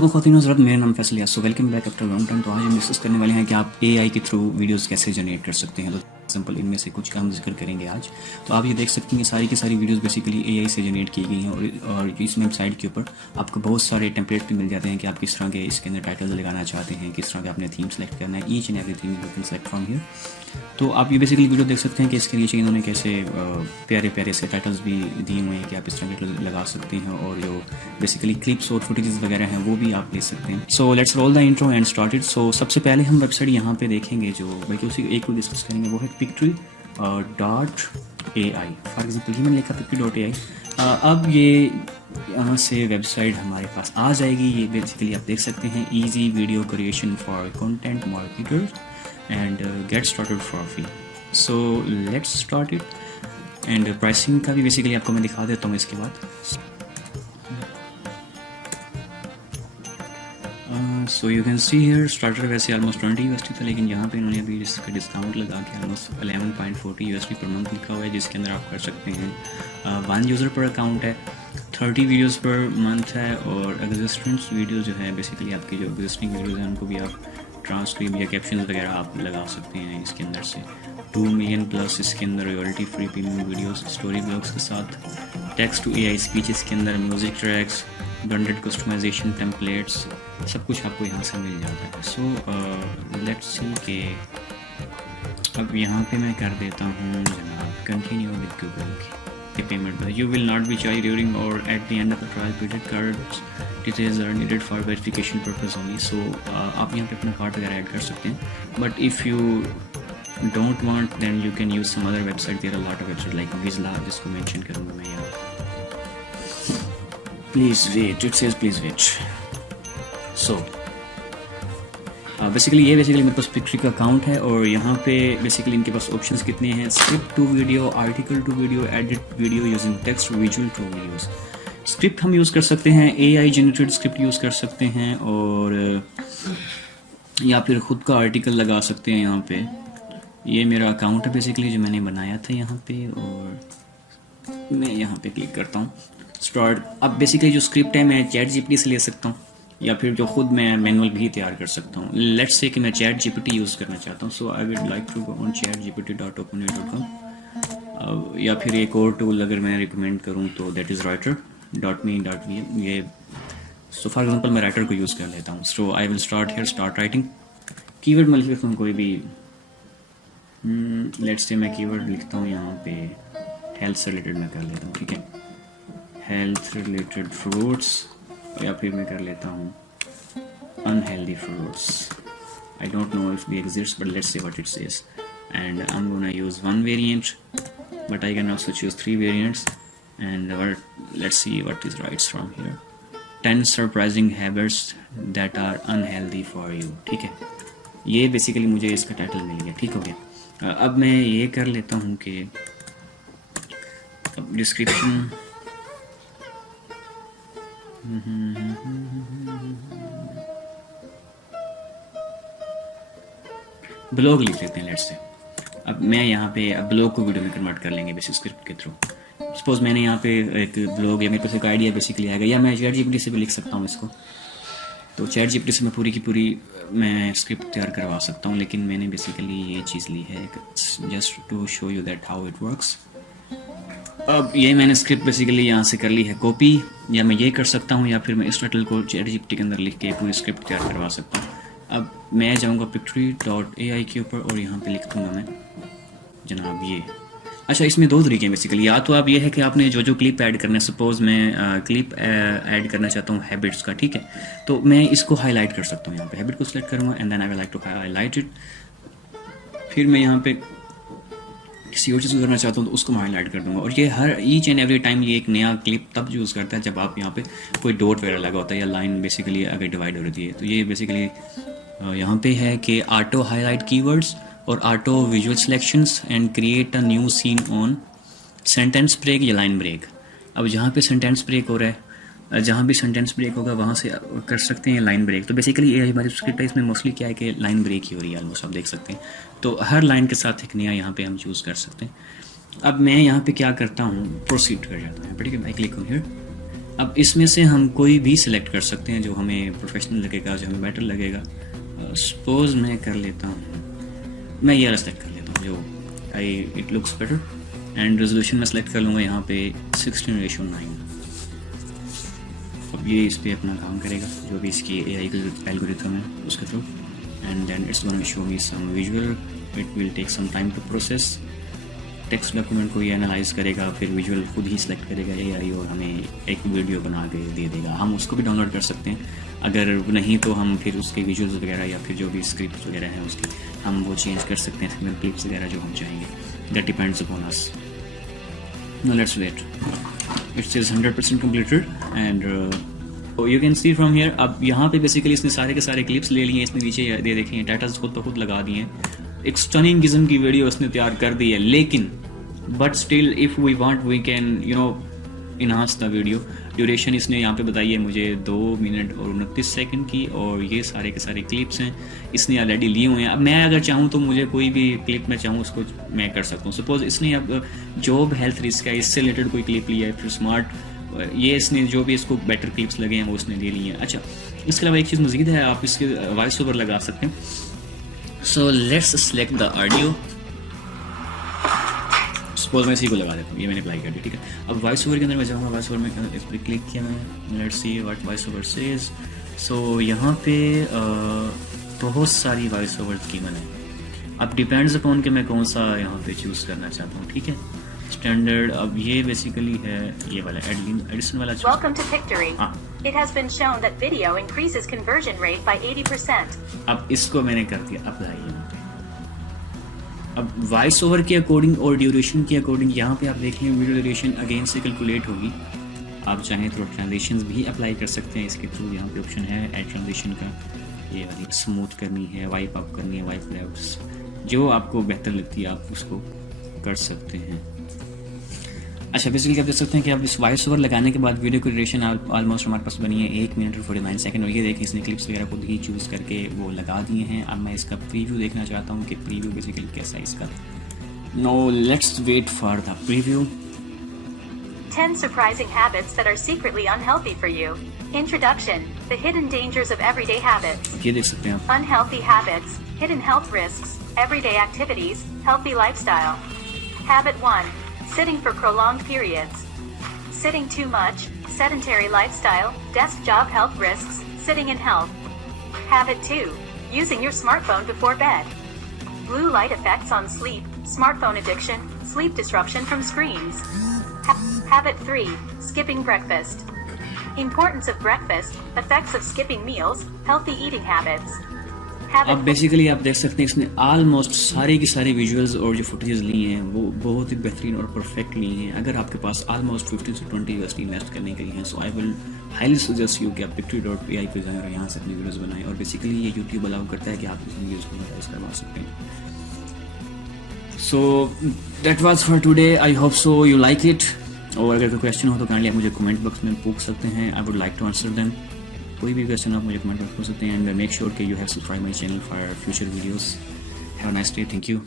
को ख़वातीन हज़रात, मेरा नाम फैसल यासो। Welcome back after long time. तो आज हम डिस्कस करने वाले हैं कि आप एआई के थ्रू वीडियोस कैसे जनरेट कर सकते हैं। तो सिंपल इनमें से कुछ का हम जिक्र करेंगे आज। तो आप ये देख सकते हैं सारी की सारी वीडियोस बेसिकली एआई से जनरेट की गई हैं और इस वेबसाइट के ऊपर आपको बहुत सारे टेम्पलेट भी मिल जाते हैं कि आप किस तरह के इसके अंदर टाइटल्स लगाना चाहते हैं, किस तरह के आपने थीम सेलेक्ट करना है। Each and everything you can select from here. तो आप ये बेसिकली वीडियो देख सकते हैं कि इसके नीचे इन्होंने कैसे प्यारे प्यारे से टाइटल्स भी दिए हुए हैं कि आप इस तरह के लगा सकते हैं, और जो बेसिकली क्लिप्स और फुटेजेस वगैरह हैं वो भी आप ले सकते हैं। So let's roll the intro and start it. So सबसे पहले हम वेबसाइट यहाँ पे देखेंगे, जो बल्कि उसी एक को डिस्कस करेंगे, वो है पिक्ट्री डॉट AI। फॉर एग्जाम्पल ये मैंने लिखा pic.ai। अब ये यहाँ से वेबसाइट हमारे पास आ जाएगी। ये बेसिकली आप देख सकते हैं easy video creation for content marketers and get started for free. So let's start it. And pricing का भी बेसिकली आपको मैं दिखा देता हूँ इसके बाद। So you can see here starter वैसे ऑलमोस्ट 20 USD था, लेकिन यहाँ पे इन्होंने अभी इसका डिस्काउंट लगा के ऑलमोस्ट 11.40 USD पर मंथ लिखा हुआ है, जिसके अंदर आप कर सकते हैं 1 यूज़र पर अकाउंट है, 30 वीडियोस पर मंथ है, और एग्जिस्टेंस वीडियो जो है बेसिकली आपकी जो एग्जिस्टिंग वीडियोज़ हैं उनको भी आप ट्रांसक्रिप्ट या कैप्शन वगैरह आप लगा सकते हैं इसके अंदर से। 2 मिलियन प्लस इसके अंदर royalty free premium videos, story blogs के साथ, टेक्स्ट टू AI स्पीचेस के अंदर, music tracks, branded customization templates, सब कुछ आपको यहाँ से मिल जाता है। सो लेट्स सी के अब यहाँ पे मैं कर देता हूँ जनाब कंटिन्यू विद गूगल के payment. You will not be charge during or at the end of the trial period. Cards details are needed for verification purpose only. So आप यहाँ पे अपना कार्ड वगैरह ऐड कर सकते हैं, but if you don't want then you can use some other website. There are lot of website like विजला, जिसको मेंशन करूँगा मैं यहाँ। Please wait, it says please wait. So basically ये बेसिकली मेरे पास पिक्ट्री का अकाउंट है, और यहाँ पे बेसिकली इनके पास ऑप्शंस कितने हैं: script to video, article to video, edit video using text, visual to videos. Script हम यूज़ कर सकते हैं, AI जनरेटेड स्क्रिप्ट यूज़ कर सकते हैं, और या फिर ख़ुद का आर्टिकल लगा सकते हैं। यहाँ पे ये मेरा अकाउंट है बेसिकली जो मैंने बनाया था यहाँ पे, और मैं यहाँ पे क्लिक करता हूँ स्टार्ट। अब बेसिकली जो स्क्रिप्ट है मैं चैट GPT से ले सकता हूँ, या फिर जो खुद मैं मैनुअल भी तैयार कर सकता हूँ। लेट्स से कि मैं चैट GPT यूज़ करना चाहता हूँ। So I would like to go on chatgpt.openai.com, या फिर एक और टूल अगर मैं रिकमेंड करूँ तो दैट इज़ writer.me.vm। ये सो फॉर एग्जांपल मैं राइटर को यूज़ कर लेता हूँ। So I will start here, start writing. Keyword मैं लिखता हूँ कोई भी, लेट्स से मैं कीवर्ड लिखता हूँ यहाँ पे हेल्थ से रिलेटेड मैं कर लेता हूँ, ठीक है, हेल्थ रिलेटेड फ्रूट्स, या फिर मैं कर लेता हूँ unhealthy fruits. I don't know if they exist, but let's see what it says. And I am gonna use 1 variant, but I can also choose 3 variants. And let's see what is writes from here. 10 surprising habits that are unhealthy for you. ठीक है, ये basically मुझे इसका title मिल गया। ठीक हो गया। अब मैं ये कर लेता हूँ कि डिस्क्रिप्शन ब्लॉग लिख लेते हैं लेट्स से। अब मैं यहाँ पे ब्लॉग को वीडियो में कन्वर्ट कर लेंगे बेसिक स्क्रिप्ट के थ्रू। सपोज मैंने यहाँ पे एक ब्लॉग या मेरे पास एक आइडिया बेसिकली आएगा, या मैं चैट GPT से भी लिख सकता हूँ इसको। तो चैट GPT से मैं पूरी की पूरी मैं स्क्रिप्ट तैयार करवा सकता हूँ, लेकिन मैंने बेसिकली ये चीज़ ली है just to show you that how it works. अब ये मैंने स्क्रिप्ट बेसिकली यहाँ से कर ली है कॉपी, या मैं ये कर सकता हूँ, या फिर मैं इस टाइटल को चैट GPT के अंदर लिख के पूरी स्क्रिप्ट तैयार करवा सकता हूँ। अब मैं जाऊँगा pic.ai के ऊपर, और यहाँ पे लिख दूँगा मैं जनाब ये। अच्छा, इसमें 2 तरीके हैं बेसिकली। या तो आप ये है कि आपने जो जो क्लिप ऐड करना है, सपोज मैं क्लिप ऐड करना चाहता हूँ हैबिट्स का, ठीक है, तो मैं इसको हाईलाइट कर सकता हूँ। यहाँ पे हैबिट को सिलेक्ट करूँगा and then I will like to highlight it. फिर मैं यहाँ पे किसी और चीज़ को करना चाहता हूँ तो उसको मैं हाईलाइट कर दूंगा। और ये हर ईच एंड एवरी टाइम ये एक नया क्लिप तब यूज़ करता है जब आप यहाँ पे कोई डॉट वगैरह लगा होता है, या लाइन बेसिकली अगर डिवाइड हो रही है। तो ये बेसिकली यहाँ पे है कि ऑटो हाईलाइट कीवर्ड्स और auto visual selections and create a new scene on sentence break या लाइन ब्रेक। अब जहाँ पे सेंटेंस ब्रेक हो रहा है, जहाँ भी सेंटेंस ब्रेक होगा वहाँ से कर सकते हैं लाइन ब्रेक। तो बेसिकली ये हमारी स्क्रिप्ट है, इसमें मोस्टली क्या है कि लाइन ब्रेक ही हो रही है ऑलमोस्ट, आप देख सकते हैं। तो हर लाइन के साथ एक नया यहाँ पे हम चूज़ कर सकते हैं। अब मैं यहाँ पे क्या करता हूँ, प्रोसीड कर जाता हूँ। ठीक है, मैं क्लिक हूँ हियर अब इसमें से हम कोई भी सिलेक्ट कर सकते हैं जो हमें प्रोफेशनल लगेगा, जो हमें बेटर लगेगा। सपोज मैं कर लेता हूँ, मैं ये वाला सेलेक्ट कर लेता हूँ जो it looks better, and resolution में सेलेक्ट कर लूँगा यहाँ पे 16:9। अब ये इस पर अपना काम करेगा जो भी इसकी AI का एल्गोरिथम है उसके through, and then it's going to show me some visual, it will take some time to process. Text document को ये एनालाइज करेगा, फिर विजुअल खुद ही सिलेक्ट करेगा AI और हमें एक वीडियो बना के दे देगा। हम उसको भी डाउनलोड कर सकते हैं, अगर नहीं तो हम फिर उसके विजुअल्स वगैरह या फिर जो भी स्क्रिप्ट वगैरह हैं उसकी हम वो चेंज कर सकते हैं, फिर क्लिप्स वगैरह जो हम चाहेंगे। That depends upon us. Now let's wait, it's is 100% completed and you can see from here। अब यहाँ पे बेसिकली इसने सारे के सारे क्लिप्स ले लिए, इसने नीचे दे देखे हैं, टाइटल्स खुद तो खुद लगा दिए हैं, एक स्टनिंग किस्म की वीडियो उसने तैयार कर दी है। लेकिन but still if we want we can enhance the video. Duration इसने यहाँ पे बताई है मुझे 2 मिनट और 29 सेकंड की, और ये सारे के सारे क्लिप्स हैं इसने ऑलरेडी लिए हुए हैं। अब मैं अगर चाहूँ तो मुझे कोई भी क्लिप मैं चाहूँ उसको मैं कर सकता हूँ। सपोज इसने अब जॉब हेल्थ रिस्क है, इससे रिलेटेड कोई क्लिप लिया है, फिर स्मार्ट, ये इसने जो भी इसको बेटर क्लिप्स लगे हैं वो उसने ले लिए हैं। अच्छा, इसके अलावा एक चीज़ मज़ीद है, आप इसके वॉइस ओवर लगा सकते हैं। So let's select the audio. Suppose मैं इसी को लगा देता हूँ, ये मैंने अप्लाई कर दिया, ठीक है। अब वॉइस ओवर के अंदर मैं जाऊँगा, वॉइस ओवर में इस पर क्लिक किया मैंने, let's see what voice over says. So यहाँ पे बहुत सारी वॉइस ओवर स्कीमन है, अब डिपेंड्स अपॉन कि मैं कौन सा यहाँ पे चूज़ करना चाहता हूँ, ठीक है। स्टैंडर्ड, अब ये बेसिकली है ये वाला एडिशन वाला। Welcome to Pictory. It has been shown that video increases conversion rate by 80%. अब इसको मैंने कर दिया अप्लाई। अब वॉइस ओवर के अकॉर्डिंग और ड्यूरेशन के अकॉर्डिंग यहाँ पे आप देख लें वीडियो ड्यूरेशन अगेन से कैलकुलेट होगी। आप चाहें तो ट्रांजिशंस भी अप्लाई कर सकते हैं इसके थ्रू। यहाँ पे ऑप्शन है ऐड ट्रांजिशन का, ये वाली स्मूथ करनी है, वाइप अप करनी है, वाइप लेफ्ट, जो आपको बेहतर लगती है आप उसको कर सकते हैं। अच्छा, बेसिकली आप देख सकते हैं कि आप इस वॉइस ओवर लगाने के बाद वीडियो की ड्यूरेशन ऑलमोस्ट हमारे पास बनी है 1 मिनट और 49 सेकंड, और ये देखें इसने क्लिप्स वगैरह खुद ही चूज़ करके वो लगा दिए हैं। अब मैं इसका प्रीव्यू देखना चाहता हूँ कि प्रीव्यू बेसिकली कैसा है इसका। No let's wait for the preview. 10 surprising habits that are secretly unhealthy for you. Introduction: the hidden dangers of everyday habits. ये देख सकते हैं आप, Unhealthy habits, hidden health risks, everyday activities, healthy lifestyle. Habit 1: sitting for prolonged periods. Sitting too much, sedentary lifestyle, desk job health risks, sitting in health. Habit 2: using your smartphone before bed. Blue light effects on sleep, smartphone addiction, sleep disruption from screens. Habit 3: skipping breakfast. Importance of breakfast, effects of skipping meals, healthy eating habits. अब basically आप देख सकते हैं इसने almost सारे की सारी visuals और जो फुटेजेस ली हैं वो बहुत ही बेहतरीन और परफेक्ट ली हैं। अगर आपके पास ऑलमोस्ट 15 से 20 USD इन्वेस्ट करने के लिए हैं, so I will highly suggest you कि आप Pictory.ai पे जाएं और यहाँ से अपनी वीडियोस बनाएं। और बेसिकली ये यूट्यूब अलाउ करता है कि आप इस वीडियोस को मोनेटाइज करवा सकते हैं। So that was for today, I hope so you like it. और अगर कोई क्वेश्चन हो तो काइंडली आप मुझे कमेंट बॉक्स में पूछ सकते हैं, I would like to answer them. कोई भी क्वेश्चन आप मुझे कमेंट बॉक्स में पूछ सकते हैं, एंड मेक श्योर कि you have subscribe my channel for future videos. Have a nice day, thank you.